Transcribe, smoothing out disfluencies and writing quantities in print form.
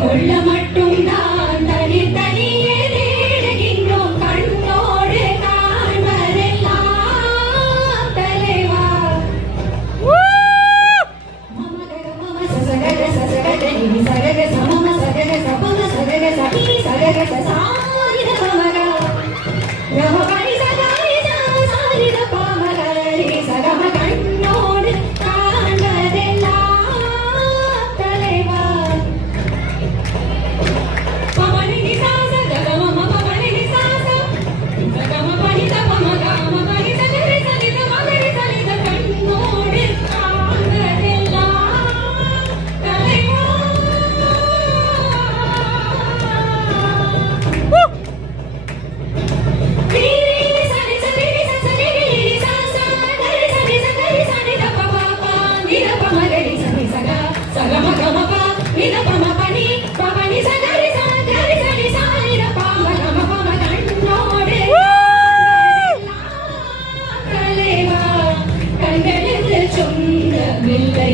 கொள்ள மட்டும் தான் தனி தனியே தேடுகின்றோம் கண்ணோடு காண்பதெல்லாம் தலைவா மமகர மம சசகர சசகர நிதி சகர சமம சகர சபம சகர சகி சகர சசாரித மமக ரமபரி சகரி சாரித பாமகரி சகம கண்ணோடு காண்பதெல்லாம் தலைவா சொந்தமில்லை